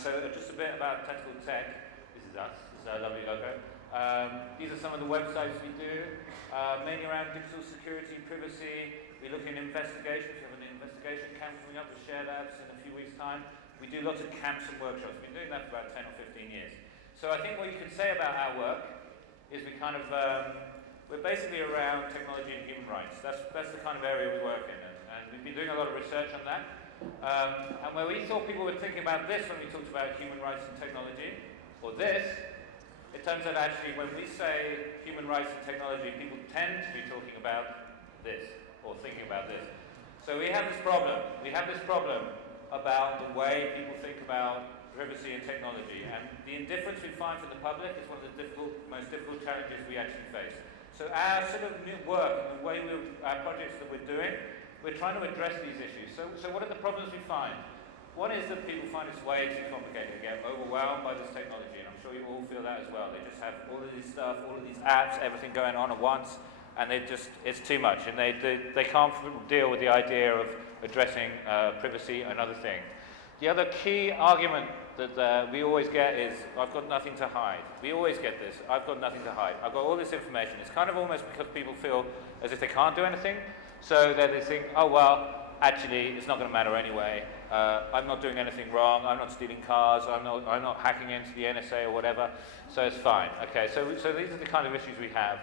So just a bit about DOKU.TECH. This is us. This is our lovely logo. These are some of the websites we do, mainly around digital security, privacy. We look in investigations. We have an investigation camp coming up with Share Labs in a few weeks' time. We do lots of camps and workshops. We've been doing that for about 10 or 15 years. So I think what you can say about our work is we kind of, we're basically around technology and human rights. That's the kind of area we work in. And we've been doing a lot of research on that. And where we thought people were thinking about this when we talked about human rights and technology, or this, it turns out actually when we say human rights and technology, people tend to be talking about this, or thinking about this. So we have this problem. We have this problem about the way people think about privacy and technology. And the indifference we find from the public is one of the most difficult challenges we actually face. So our sort of new work and the way our projects that we're doing, we're trying to address these issues. So what are the problems we find? One is that people find it's way too complicated. They get overwhelmed by this technology, and I'm sure you all feel that as well. They just have all of this stuff, all of these apps, everything going on at once, and it's too much. And they can't deal with the idea of addressing privacy and other things. The other key argument that we always get is, I've got nothing to hide. We always get this, I've got nothing to hide. I've got all this information. It's kind of almost because people feel as if they can't do anything. So they think, oh well, actually it's not going to matter anyway. I'm not doing anything wrong. I'm not stealing cars. I'm not hacking into the NSA or whatever. So it's fine. Okay, so these are the kind of issues we have.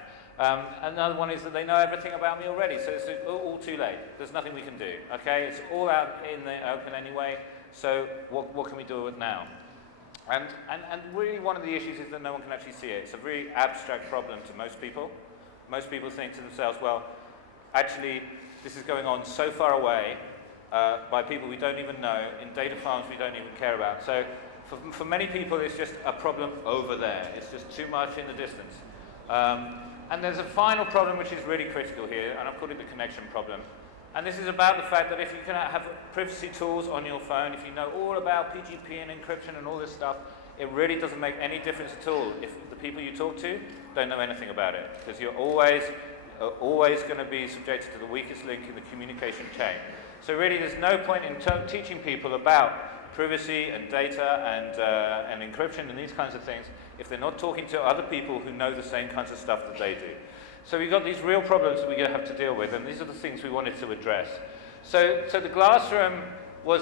Another one is that they know everything about me already. So it's all too late. There's nothing we can do. Okay, it's all out in the open anyway. So what can we do with it now? And really one of the issues is that no one can actually see it. It's a very abstract problem to most people. Most people think to themselves, well, actually this is going on so far away by people we don't even know, in data farms we don't even care about. So for many people it's just a problem over there. It's just too much in the distance. And there's a final problem which is really critical here, and I've called it the connection problem. And this is about the fact that if you can have privacy tools on your phone, if you know all about PGP and encryption and all this stuff, it really doesn't make any difference at all if the people you talk to don't know anything about it. Because you're always going to be subjected to the weakest link in the communication chain. So really there's no point in teaching people about privacy and data and encryption and these kinds of things if they're not talking to other people who know the same kinds of stuff that they do. So we've got these real problems that we're going to have to deal with, and these are the things we wanted to address. So the Glassroom was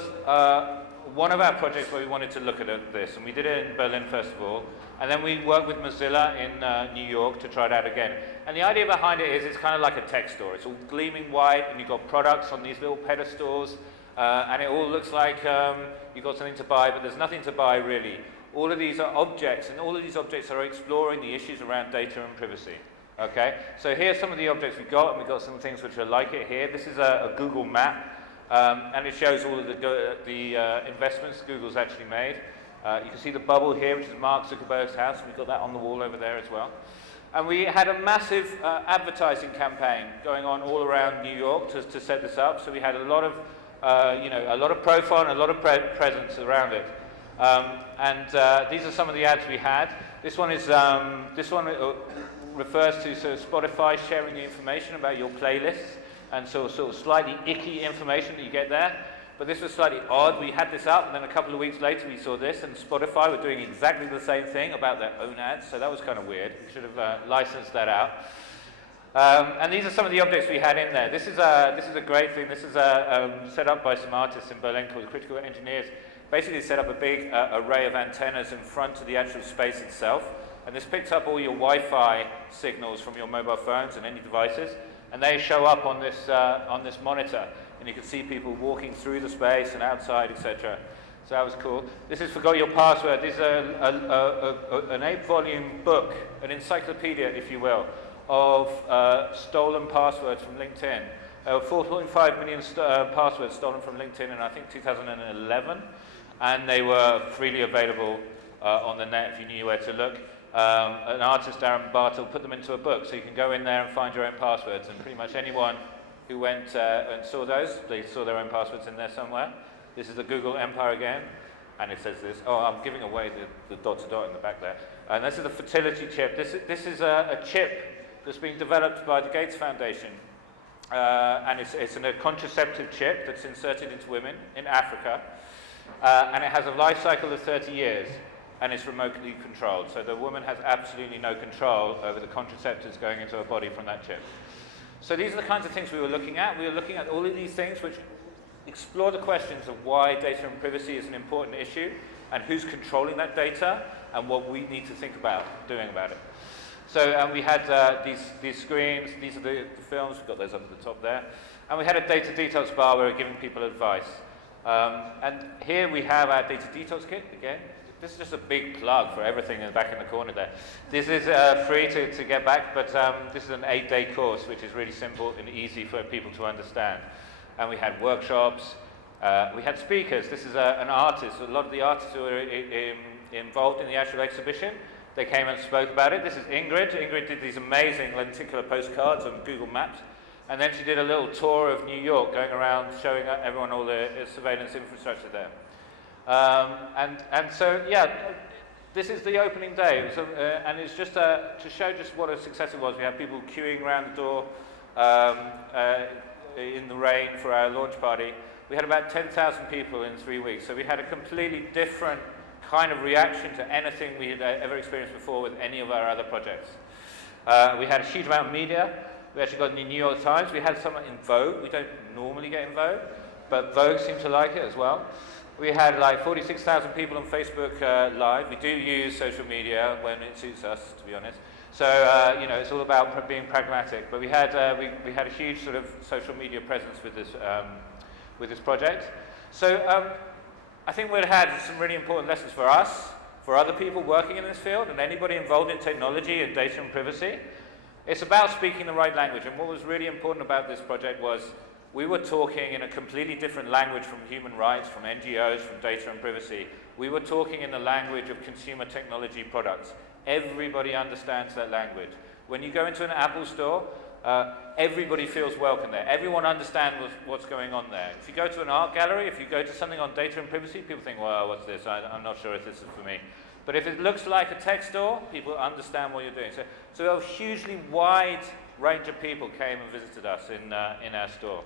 one of our projects where we wanted to look at this, and we did it in Berlin first of all, and then we worked with Mozilla in New York to try it out again. And the idea behind it is it's kind of like a tech store. It's all gleaming white, and you've got products on these little pedestals, and it all looks like you've got something to buy, but there's nothing to buy really. All of these are objects, and all of these objects are exploring the issues around data and privacy. Okay, so here's some of the objects we've got, and we've got some things which are like it here. This is a Google map, and it shows all of the investments Google's actually made. You can see the bubble here, which is Mark Zuckerberg's house. We've got that on the wall over there as well. And we had a massive advertising campaign going on all around New York to set this up. So we had a lot of, a lot of profile and a lot of presence around it. These are some of the ads we had. This one is refers to Spotify sharing the information about your playlists, and sort of slightly icky information that you get there. But this was slightly odd. We had this up, and then a couple of weeks later we saw this, and Spotify were doing exactly the same thing about their own ads, so that was kind of weird. We should have licensed that out. And these are some of the objects we had in there. This is a great thing. This is set up by some artists in Berlin called Critical Engineers. Basically set up a big array of antennas in front of the actual space itself. And this picks up all your Wi-Fi signals from your mobile phones and any devices, and they show up on this monitor, and you can see people walking through the space and outside, etc. So that was cool. This is Forgot Your Password. This is an 8-volume book, an encyclopedia, if you will, of stolen passwords from LinkedIn. 4.5 million passwords stolen from LinkedIn in, I think, 2011, and they were freely available on the net if you knew where to look. An artist, Darren Bartle, put them into a book, so you can go in there and find your own passwords, and pretty much anyone who went and saw those, they saw their own passwords in there somewhere. This is the Google Empire again, and it says this. Oh, I'm giving away the dot to dot in the back there. And this is the fertility chip. This is a chip that's being developed by the Gates Foundation, and it's a contraceptive chip that's inserted into women in Africa. And it has a life cycle of 30 years, and it's remotely controlled. So the woman has absolutely no control over the contraceptives going into her body from that chip. So these are the kinds of things we were looking at. We were looking at all of these things which explore the questions of why data and privacy is an important issue, and who's controlling that data, and what we need to think about doing about it. So we had these screens, these are the films, we've got those up at the top there. And we had a data detox bar where we were giving people advice. And here we have our data detox kit again. This is just a big plug for everything in the back in the corner there. This is free to get back, but this is an 8-day course, which is really simple and easy for people to understand. And we had workshops, we had speakers. This is an artist. A lot of the artists who were involved in the actual exhibition, they came and spoke about it. This is Ingrid. Ingrid did these amazing lenticular postcards on Google Maps. And then she did a little tour of New York, going around showing everyone all the surveillance infrastructure there. And so, yeah, this is the opening day. So, and it's just to show just what a success it was. We had people queuing around the door in the rain for our launch party. We had about 10,000 people in 3 weeks. So we had a completely different kind of reaction to anything we had ever experienced before with any of our other projects. We had a huge amount of media. We actually got in the New York Times. We had someone in Vogue. We don't normally get in Vogue, but Vogue seemed to like it as well. We had like 46,000 people on Facebook Live. We do use social media when it suits us, to be honest. So, you know, it's all about being pragmatic. But we had a huge sort of social media presence with this project. So I think we had some really important lessons for us, for other people working in this field, and anybody involved in technology and data and privacy. It's about speaking the right language, and what was really important about this project was we were talking in a completely different language from human rights, from NGOs, from data and privacy. We were talking in the language of consumer technology products. Everybody understands that language. When you go into an Apple store, everybody feels welcome there. Everyone understands what's going on there. If you go to an art gallery, if you go to something on data and privacy, people think, well, what's this? I'm not sure if this is for me. But if it looks like a tech store, people understand what you're doing. So a hugely wide range of people came and visited us in our store.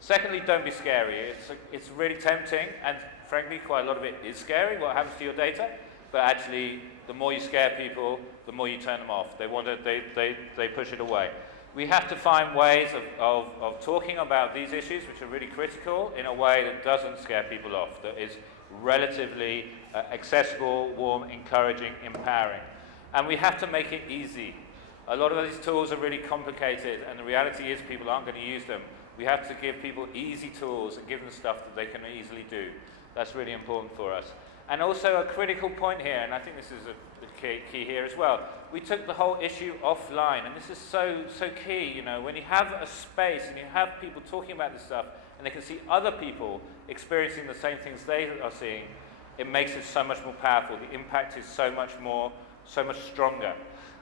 Secondly, don't be scary. It's really tempting, and frankly, quite a lot of it is scary, what happens to your data. But actually, the more you scare people, the more you turn them off. They push it away. We have to find ways of talking about these issues, which are really critical, in a way that doesn't scare people off, that is relatively accessible, warm, encouraging, empowering. And we have to make it easy. A lot of these tools are really complicated, and the reality is people aren't going to use them. We have to give people easy tools and give them stuff that they can easily do. That's really important for us. And also a critical point here, and I think this is a key here as well, we took the whole issue offline, and this is so key. You know, when you have a space and you have people talking about this stuff, and they can see other people experiencing the same things they are seeing, it makes it so much more powerful. The impact is so much stronger.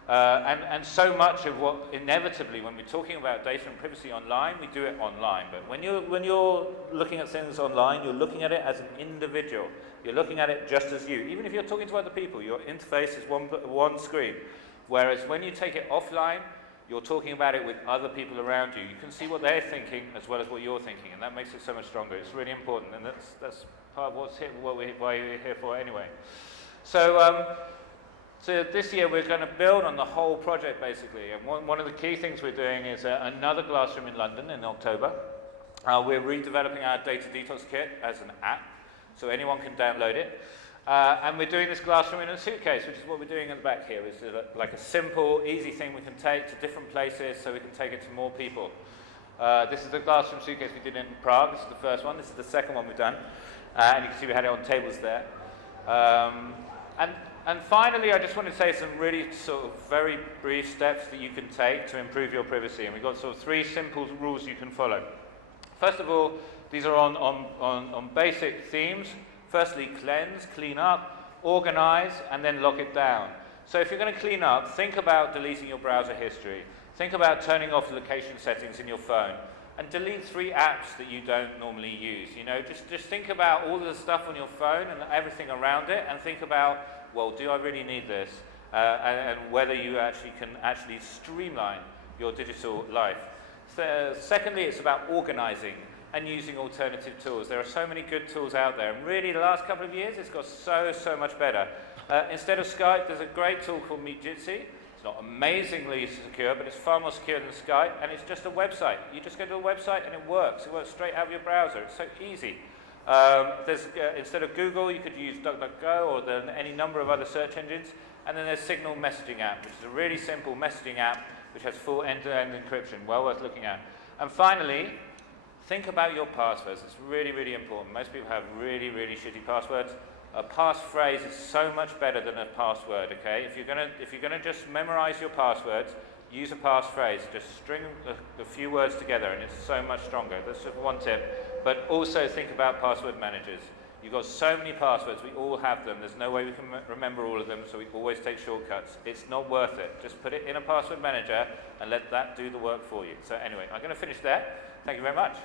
And so much of what, inevitably, when we're talking about data and privacy online, we do it online. But when you're looking at things online, you're looking at it as an individual. You're looking at it just as you. Even if you're talking to other people, your interface is one screen. Whereas when you take it offline, you're talking about it with other people around you. You can see what they're thinking as well as what you're thinking, and that makes it so much stronger. It's really important, and that's part of why we're here for anyway. So this year we're going to build on the whole project, basically. And one of the key things we're doing is another classroom in London in October. We're redeveloping our data detox kit as an app, so anyone can download it. And we're doing this classroom in a suitcase, which is what we're doing at the back here. It's like a simple, easy thing we can take to different places so we can take it to more people. This is the classroom suitcase we did in Prague. This is the first one. This is the second one we've done. And you can see we had it on tables there. And finally, I just want to say some really sort of very brief steps that you can take to improve your privacy. And we've got sort of 3 simple rules you can follow. First of all, these are on basic themes. Firstly, cleanse, clean up, organize, and then lock it down. So if you're going to clean up, think about deleting your browser history. Think about turning off location settings in your phone. And delete 3 apps that you don't normally use. You know, just think about all the stuff on your phone and everything around it, and think about, well, do I really need this? And whether you can streamline your digital life. So, secondly, it's about organizing. and using alternative tools. There are so many good tools out there, and really the last couple of years it's got so much better. Instead of Skype, there's a great tool called Meetjitsi. It's not amazingly secure, but it's far more secure than Skype, and it's just a website. You just go to the website and it works. It works straight out of your browser. It's so easy. Instead of Google, you could use DOKU.TECH or any number of other search engines. And then there's Signal messaging app, which is a really simple messaging app which has full end-to-end encryption, well worth looking at. And finally, think about your passwords. It's really important. Most people have really shitty passwords. A passphrase is so much better than a password, okay? If you're gonna just memorize your passwords, use a passphrase. Just string a few words together, and it's so much stronger. That's just one tip. But also think about password managers. You've got so many passwords, we all have them. There's no way we can remember all of them, so we always take shortcuts. It's not worth it. Just put it in a password manager and let that do the work for you. So anyway, I'm going to finish there. Thank you very much.